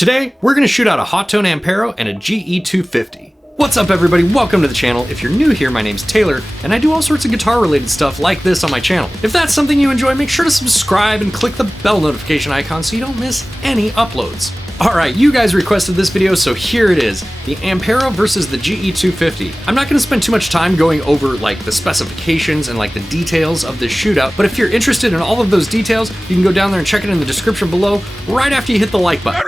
Today, we're going to shoot out a Hotone Ampero and a GE250. What's up everybody, welcome to the channel. If you're new here, my name's Taylor, and I do all sorts of guitar related stuff like this on my channel. If that's something you enjoy, make sure to subscribe and click the bell notification icon so you don't miss any uploads. Alright, you guys requested this video, so here it is. The Ampero versus the GE250. I'm not going to spend too much time going over like the specifications and like the details of this shootout, but if you're interested in all of those details, you can go down there and check it in the description below right after you hit the like button.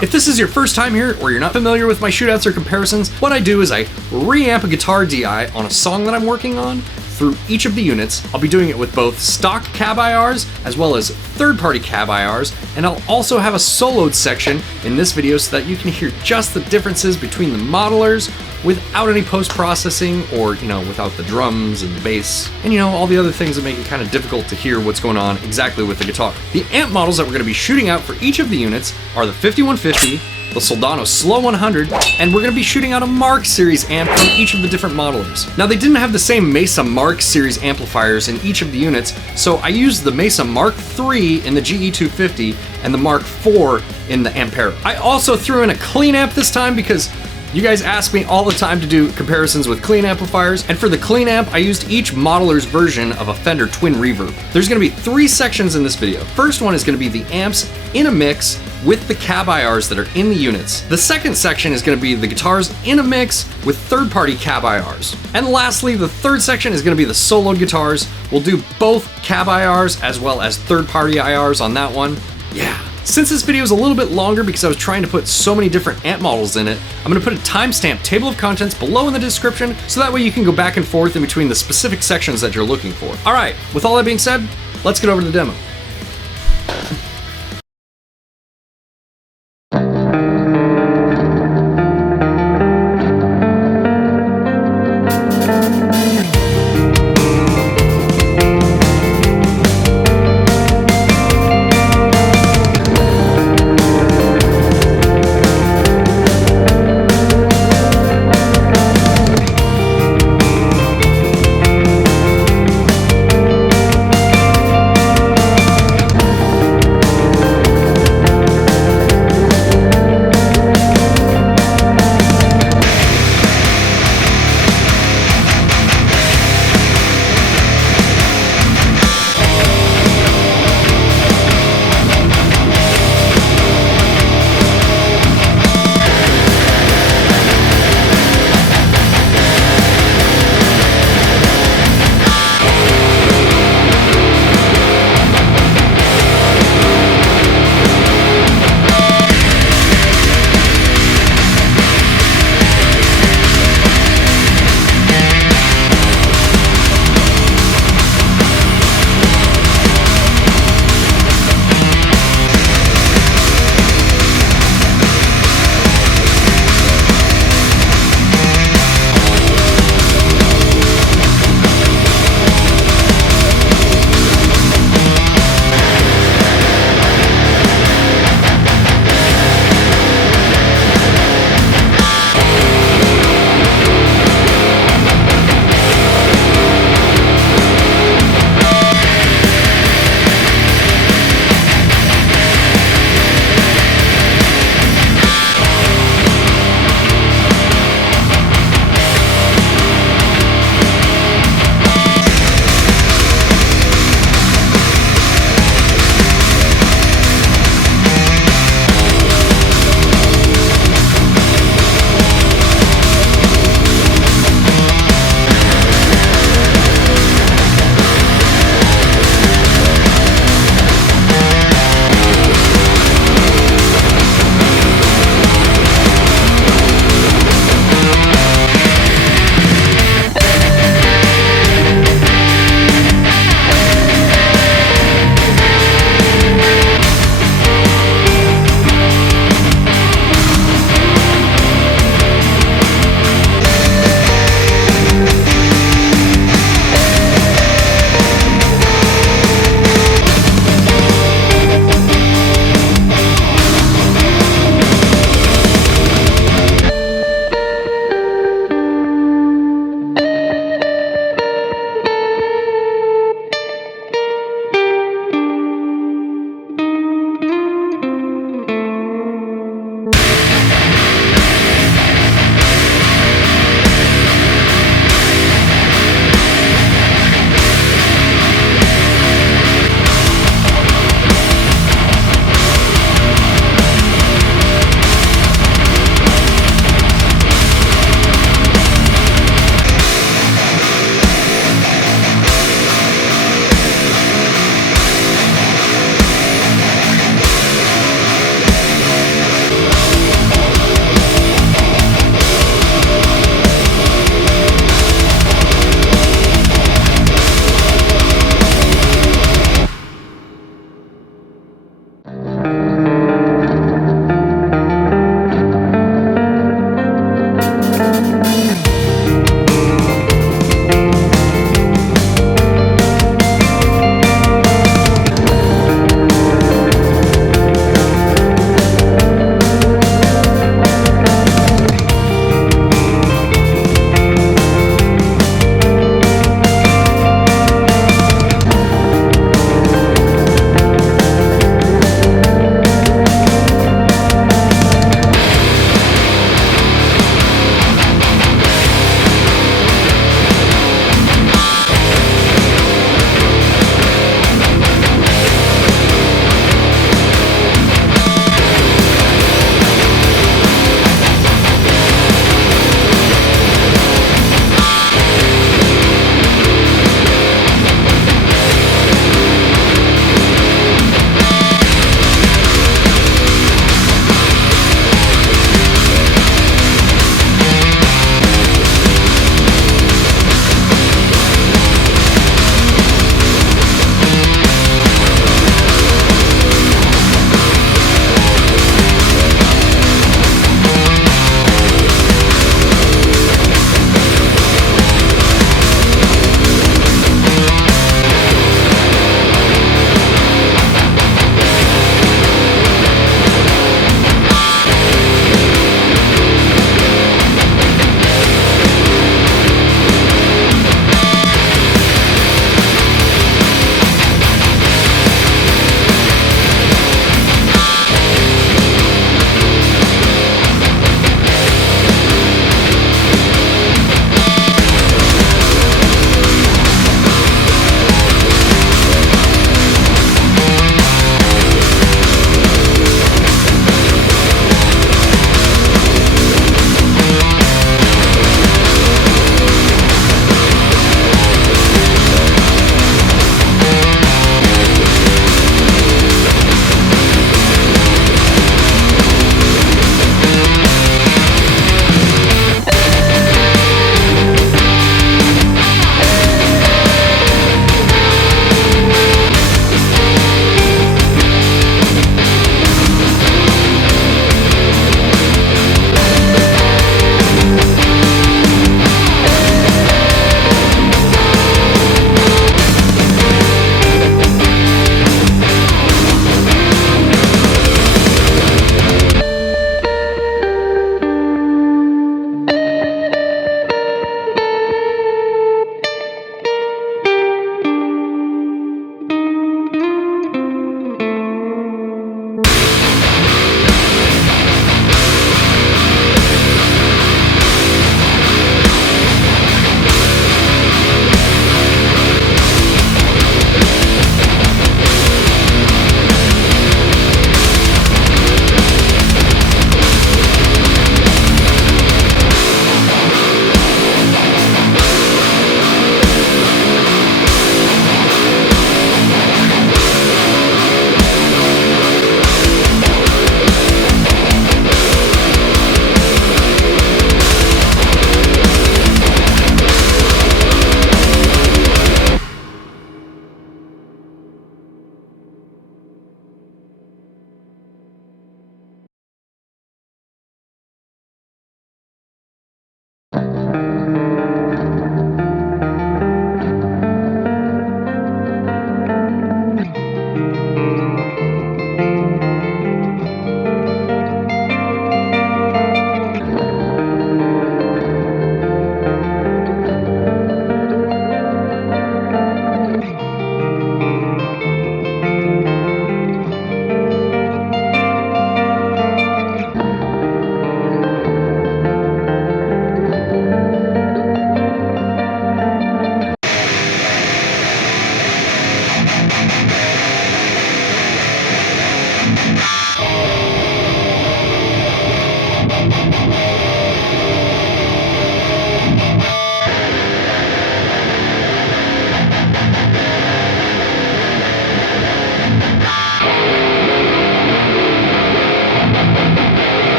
If this is your first time here, or you're not familiar with my shootouts or comparisons, what I do is I reamp a guitar DI on a song that I'm working on through each of the units. I'll be doing it with both stock cab IRs as well as third-party cab IRs, and I'll also have a soloed section in this video so that you can hear just the differences between the modelers without any post-processing or, without the drums and the bass and, all the other things that make it kind of difficult to hear what's going on exactly with the guitar. The amp models that we're going to be shooting out for each of the units are the 5150, the Soldano Slow 100, and we're going to be shooting out a Mark series amp from each of the different modelers. Now they didn't have the same Mesa Mark series amplifiers in each of the units, so I used the Mesa Mark 3 in the GE250 and the Mark 4 in the Ampero. I also threw in a clean amp this time because you guys ask me all the time to do comparisons with clean amplifiers, and for the clean amp, I used each modeler's version of a Fender Twin Reverb. There's going to be 3 sections in this video. First one is going to be the amps in a mix with the cab IRs that are in the units. The second section is going to be the guitars in a mix with third-party cab IRs. And lastly, the third section is going to be the solo guitars. We'll do both cab IRs as well as third-party IRs on that one. Yeah. Since this video is a little bit longer because I was trying to put so many different amp models in it, I'm going to put a timestamp table of contents below in the description so that way you can go back and forth in between the specific sections that you're looking for. Alright, with all that being said, let's get over to the demo.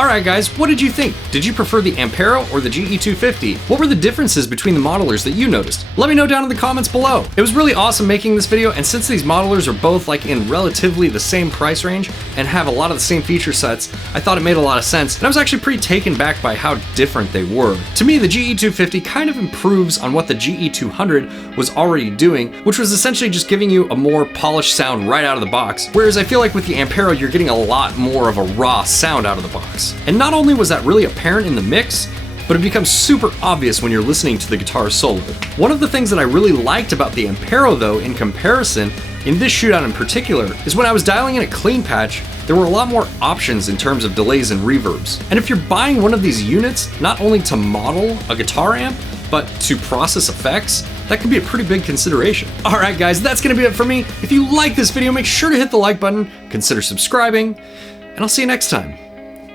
Alright guys, what did you think? Did you prefer the Ampero or the GE250? What were the differences between the modelers that you noticed? Let me know down in the comments below. It was really awesome making this video, and since these modelers are both like in relatively the same price range and have a lot of the same feature sets, I thought it made a lot of sense, and I was actually pretty taken back by how different they were. To me, the GE250 kind of improves on what the GE200 was already doing, which was essentially just giving you a more polished sound right out of the box, whereas I feel like with the Ampero you're getting a lot more of a raw sound out of the box. And not only was that really apparent in the mix, but it becomes super obvious when you're listening to the guitar solo. One of the things that I really liked about the Ampero though, in comparison, in this shootout in particular, is when I was dialing in a clean patch, there were a lot more options in terms of delays and reverbs. And if you're buying one of these units, not only to model a guitar amp, but to process effects, that could be a pretty big consideration. Alright guys, that's gonna be it for me. If you like this video, make sure to hit the like button, consider subscribing, and I'll see you next time.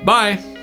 Bye!